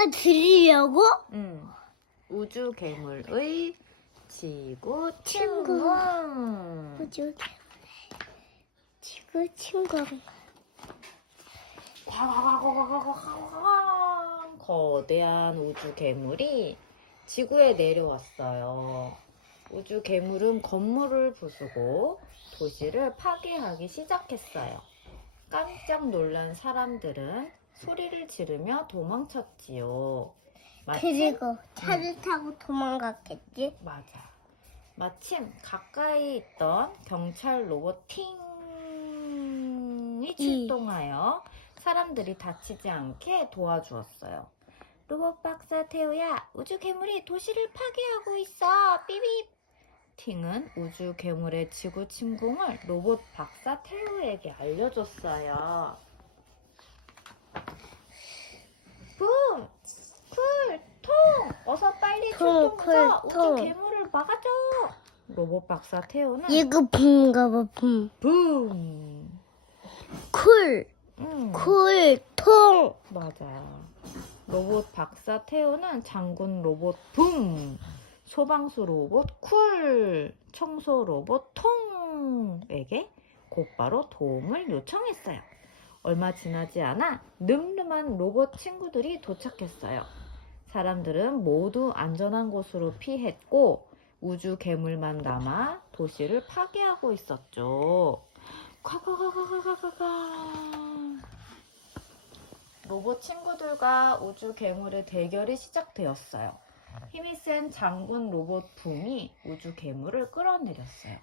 내가 들으려고? 우주 괴물의 지구 친구. 친구. 우주 지구 친구. 거대한 우주 괴물이 지구에 내려왔어요. 우주 괴물은 건물을 부수고 도시를 파괴하기 시작했어요. 깜짝 놀란 사람들은 소리를 지르며 도망쳤지요. 그리고 차를 타고 도망갔겠지? 맞아. 마침 가까이 있던 경찰 로봇 팅이 출동하여 사람들이 다치지 않게 도와주었어요. 로봇 박사 테오야, 우주 괴물이 도시를 파괴하고 있어. 삐삐. 팅은 우주 괴물의 지구 침공을 로봇 박사 테오에게 알려줬어요. 붐! 쿨! 통! 어서 빨리 출동해서 우주 괴물을 막아줘! 로봇 박사 테오는 이거 붐인가 봐, 붐. 붐! 쿨, 통. 맞아. 로봇 박사 테오는 장군 로봇 붐! 소방수 로봇 쿨! 청소 로봇 통에게 곧바로 도움을 요청했어요. 얼마 지나지 않아 늠름한 로봇 친구들이 도착했어요. 사람들은 모두 안전한 곳으로 피했고 우주 괴물만 남아 도시를 파괴하고 있었죠. 로봇 친구들과 우주 괴물의 대결이 시작되었어요. 힘이 센 장군 로봇 붐이 우주 괴물을 끌어내렸어요.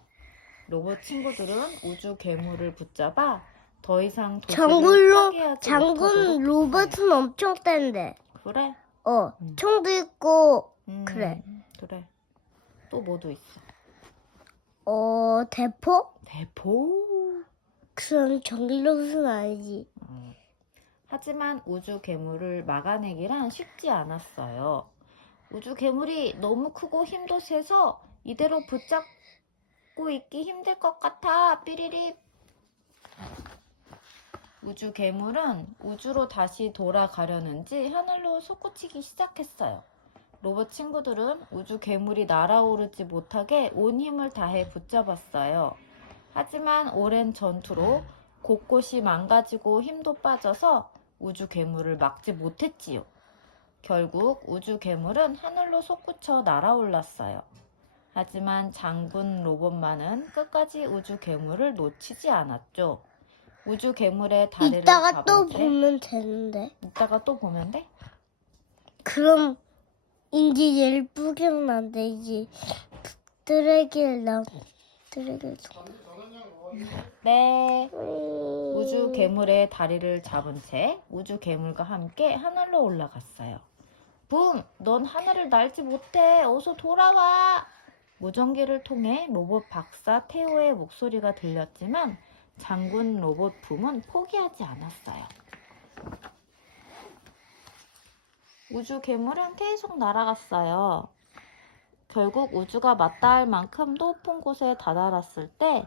로봇 친구들은 우주 괴물을 붙잡아 더 이상 도시를 파괴하지 장군 못하도록 로봇은 엄청 센데. 그래? 총도 있고, 그래. 그래. 또 뭐도 있어? 대포? 대포? 그럼 전기 로봇은 아니지. 하지만 우주 괴물을 막아내기란 쉽지 않았어요. 우주 괴물이 너무 크고 힘도 세서 이대로 붙잡고 있기 힘들 것 같아. 삐리리. 우주 괴물은 우주로 다시 돌아가려는지 하늘로 솟구치기 시작했어요. 로봇 친구들은 우주 괴물이 날아오르지 못하게 온 힘을 다해 붙잡았어요. 하지만 오랜 전투로 곳곳이 망가지고 힘도 빠져서 우주 괴물을 막지 못했지요. 결국 우주 괴물은 하늘로 솟구쳐 날아올랐어요. 하지만 장군 로봇만은 끝까지 우주 괴물을 놓치지 않았죠. 우주 괴물의 다리를 이따가 또 잡은 채 보면 되는데. 이따가 또 보면 돼? 그럼 이제 예쁘게는 안 되지. 쓰레기를 네. 우주 괴물의 다리를 잡은 채 우주 괴물과 함께 하늘로 올라갔어요. 붐! 넌 하늘을 날지 못해. 어서 돌아와. 무전기를 통해 로봇 박사 테오의 목소리가 들렸지만 장군 로봇 붐은 포기하지 않았어요. 우주 괴물은 계속 날아갔어요. 결국 우주가 맞닿을 만큼 높은 곳에 다다랐을 때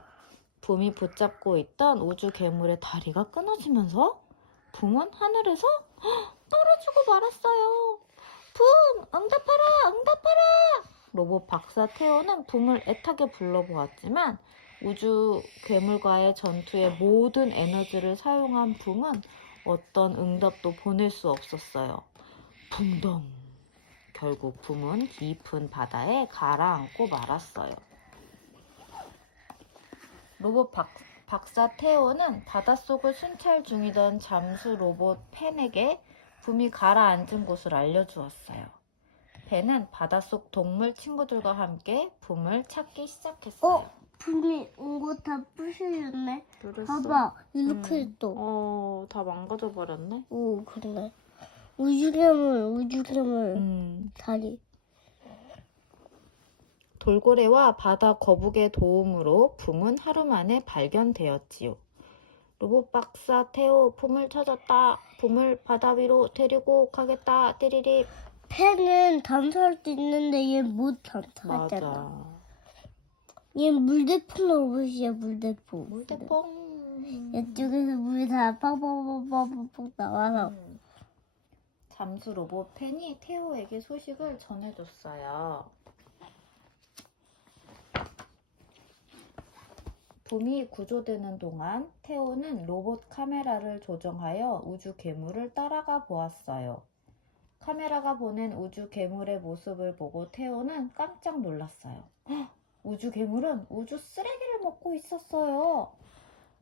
붐이 붙잡고 있던 우주 괴물의 다리가 끊어지면서 붐은 하늘에서 떨어지고 말았어요. 붐! 응답하라! 응답하라! 로봇 박사 테오는 붐을 애타게 불러보았지만 우주 괴물과의 전투의 모든 에너지를 사용한 붐은 어떤 응답도 보낼 수 없었어요. 붕덩! 결국 붐은 깊은 바다에 가라앉고 말았어요. 로봇 박사 테오는 바닷속을 순찰 중이던 잠수 로봇 펜에게 붐이 가라앉은 곳을 알려주었어요. 펜은 바닷속 동물 친구들과 함께 붐을 찾기 시작했어요. 붐이 온 거 다 부셔졌네. 그랬어? 봐봐, 이렇게 또. 다 망가져 버렸네. 오, 그러네. 우주괴물, 다리. 돌고래와 바다 거북의 도움으로 붐은 하루 만에 발견되었지요. 로봇 박사 테오, 붐을 찾았다. 붐을 바다 위로 데리고 가겠다. 띠리리. 펜은 단수할 수 있는데 얘 못 단수하잖아. 맞아. 얘 물대포 로봇이야, 물대포. 물대퐁. 이쪽에서 물이 다 팍팍팍팍팍 나와서. 잠수 로봇 펜이 테오에게 소식을 전해줬어요. 붐이 구조되는 동안 테오는 로봇 카메라를 조정하여 우주 괴물을 따라가 보았어요. 카메라가 보낸 우주 괴물의 모습을 보고 테오는 깜짝 놀랐어요. 헉, 우주 괴물은 우주 쓰레기를 먹고 있었어요.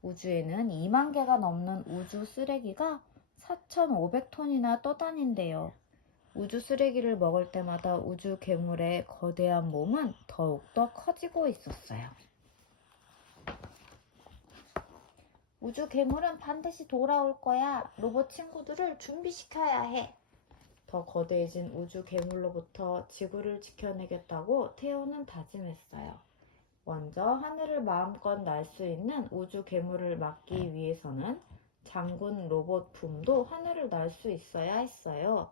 우주에는 2만 개가 넘는 우주 쓰레기가 4,500톤이나 떠다닌대요. 우주 쓰레기를 먹을 때마다 우주 괴물의 거대한 몸은 더욱더 커지고 있었어요. 우주 괴물은 반드시 돌아올 거야. 로봇 친구들을 준비시켜야 해. 더 거대해진 우주 괴물로부터 지구를 지켜내겠다고 테오는 다짐했어요. 먼저 하늘을 마음껏 날 수 있는 우주 괴물을 막기 위해서는 장군 로봇 붐도 하늘을 날 수 있어야 했어요.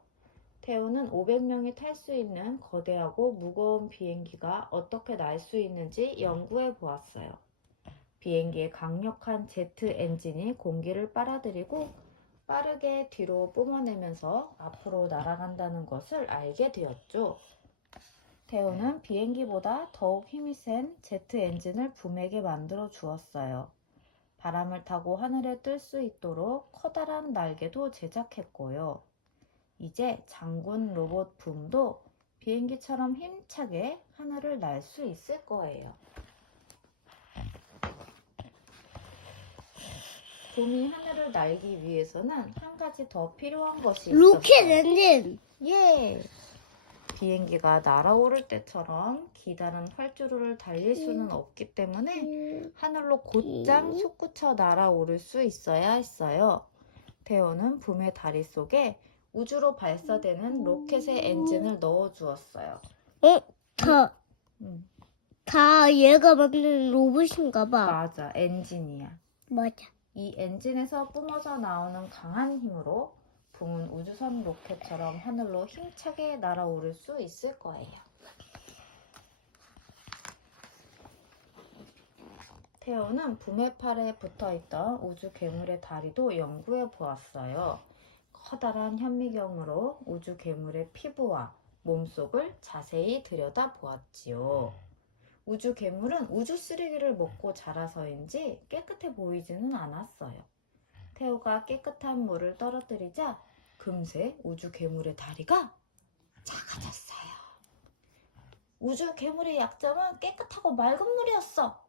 테오는 500명이 탈 수 있는 거대하고 무거운 비행기가 어떻게 날 수 있는지 연구해 보았어요. 비행기의 강력한 제트 엔진이 공기를 빨아들이고 빠르게 뒤로 뿜어내면서 앞으로 날아간다는 것을 알게 되었죠. 테오는 비행기보다 더욱 힘이 센 제트 엔진을 붐에게 만들어 주었어요. 바람을 타고 하늘에 뜰 수 있도록 커다란 날개도 제작했고요. 이제 장군 로봇 붐도 비행기처럼 힘차게 하늘을 날 수 있을 거예요. 붐이 하늘을 날기 위해서는 한 가지 더 필요한 것이 있었어요. 로켓 엔진. 예! 비행기가 날아오를 때처럼 기다란 활주로를 달릴 수는 없기 때문에 하늘로 곧장 솟구쳐 날아오를 수 있어야 했어요. 테오는 붐의 다리 속에 우주로 발사되는 로켓의 엔진을 넣어 주었어요. 다 얘가 만든 로봇인가 봐. 맞아, 엔진이야. 맞아. 이 엔진에서 뿜어져 나오는 강한 힘으로 붐은 우주선 로켓처럼 하늘로 힘차게 날아오를 수 있을 거예요. 테오는 붐의 팔에 붙어있던 우주 괴물의 다리도 연구해 보았어요. 커다란 현미경으로 우주 괴물의 피부와 몸속을 자세히 들여다 보았지요. 우주 괴물은 우주 쓰레기를 먹고 자라서인지 깨끗해 보이지는 않았어요. 테오가 깨끗한 물을 떨어뜨리자 금세 우주 괴물의 다리가 작아졌어요. 우주 괴물의 약점은 깨끗하고 맑은 물이었어.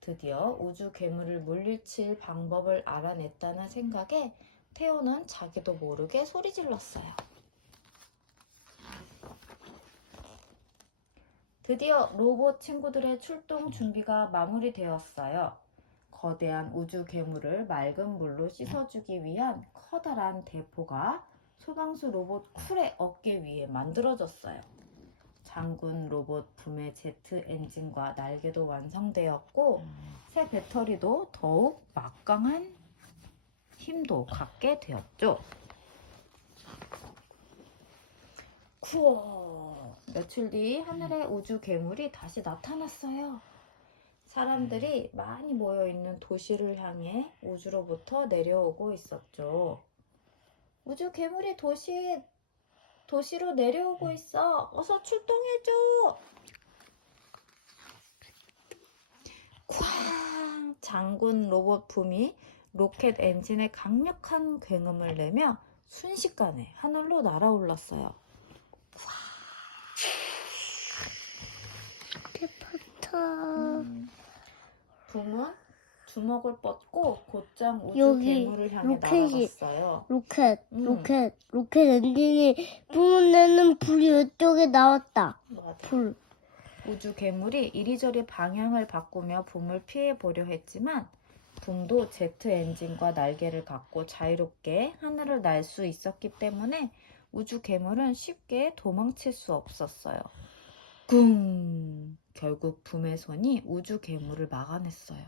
드디어 우주 괴물을 물리칠 방법을 알아냈다는 생각에 테오는 자기도 모르게 소리 질렀어요. 드디어 로봇 친구들의 출동 준비가 마무리되었어요. 거대한 우주 괴물을 맑은 물로 씻어주기 위한 커다란 대포가 소방수 로봇 쿨의 어깨 위에 만들어졌어요. 장군 로봇 붐의 제트 엔진과 날개도 완성되었고 새 배터리도 더욱 막강한 힘도 갖게 되었죠. 쿠어! 며칠 뒤 하늘에 우주 괴물이 다시 나타났어요. 사람들이 많이 모여있는 도시를 향해 우주로부터 내려오고 있었죠. 우주 괴물이 도시로 내려오고 있어. 어서 출동해줘. 쾅! 장군 로봇 붐이 로켓 엔진에 강력한 굉음을 내며 순식간에 하늘로 날아올랐어요. 붐은 주먹을 뻗고 곧장 우주 여기 괴물을 향해 로켓이- 날아갔어요. 로켓 엔진이 뿜어내는 불이 이쪽에 나왔다. 맞아. 불. 우주 괴물이 이리저리 방향을 바꾸며 붐을 피해 보려 했지만 붐도 제트 엔진과 날개를 갖고 자유롭게 하늘을 날 수 있었기 때문에 우주 괴물은 쉽게 도망칠 수 없었어요. 쿵! 결국 붐의 손이 우주 괴물을 막아냈어요.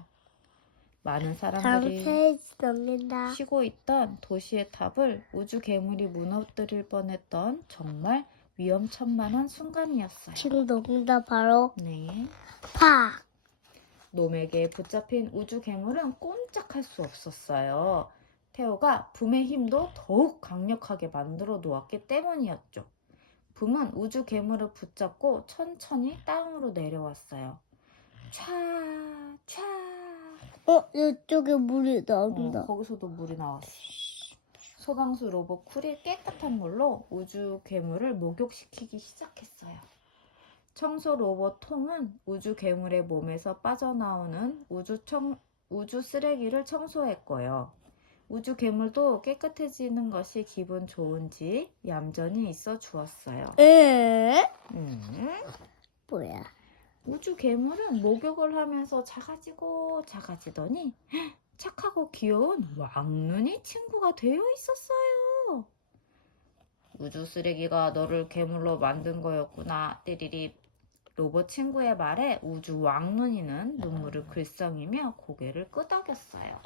많은 사람들이 페이지 넘긴다. 쉬고 있던 도시의 탑을 우주 괴물이 무너뜨릴 뻔했던 정말 위험천만한 순간이었어요. 지금 넘긴다 바로 네. 팍. 놈에게 붙잡힌 우주 괴물은 꼼짝할 수 없었어요. 테오가 붐의 힘도 더욱 강력하게 만들어 놓았기 때문이었죠. 붐은 우주 괴물을 붙잡고 천천히 땅으로 내려왔어요. 촤, 촤. 이쪽에 물이 나온다. 거기서도 물이 나왔어. 소방수 로봇 쿨이 깨끗한 물로 우주 괴물을 목욕시키기 시작했어요. 청소 로봇 톰은 우주 괴물의 몸에서 빠져나오는 우주 쓰레기를 청소했고요. 우주 괴물도 깨끗해지는 것이 기분 좋은지 얌전히 있어 주었어요. 에? 뭐야? 우주 괴물은 목욕을 하면서 작아지더니 착하고 귀여운 왕눈이 친구가 되어 있었어요. 우주 쓰레기가 너를 괴물로 만든 거였구나. 띠리리. 로봇 친구의 말에 우주 왕눈이는 눈물을 글썽이며 고개를 끄덕였어요.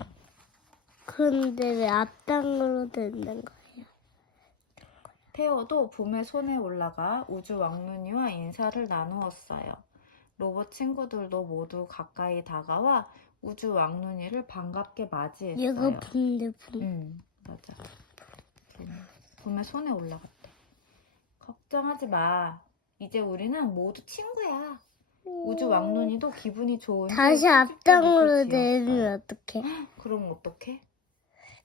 그런데 왜 앞당으로 되는 거야? 테오도 붐의 손에 올라가 우주 왕눈이와 인사를 나누었어요. 로봇 친구들도 모두 가까이 다가와 우주 왕눈이를 반갑게 맞이했어요. 얘가 붐인데 붐. 응, 맞아. 붐의 손에 올라갔대. 걱정하지 마. 이제 우리는 모두 친구야. 우주 왕눈이도 기분이 좋은지 다시 앞당으로 미소 지었어요. 내리면 어떡해? 그럼 어떡해?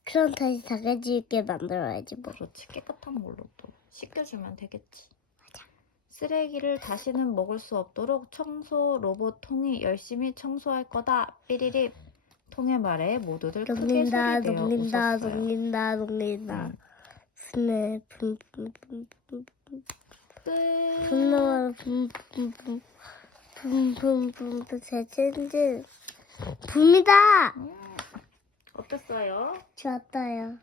그럼 다시 작아지게 만들어야지 뭐. 그렇지. 깨끗한 물로 또 씻겨주면 되겠지. 맞아. 쓰레기를 다시는 먹을 수 없도록 청소 로봇 통이 열심히 청소할 거다. 삐리립. 통의 말에 모두들 크게 녹는다, 소리내어 녹는다, 웃었어요. 녹는다, 녹는다. 응. 스네, 붐붐붐붐. 끝. 분노하는 붐붐붐붐. 대체인지 붐이다. 어땠어요? 좋았어요.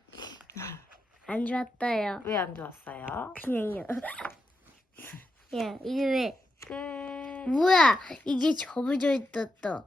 안 좋았어요. 왜 안 좋았어요? 그냥요. 야, 이게 왜? 끝. 뭐야? 이게 접어져 있었어.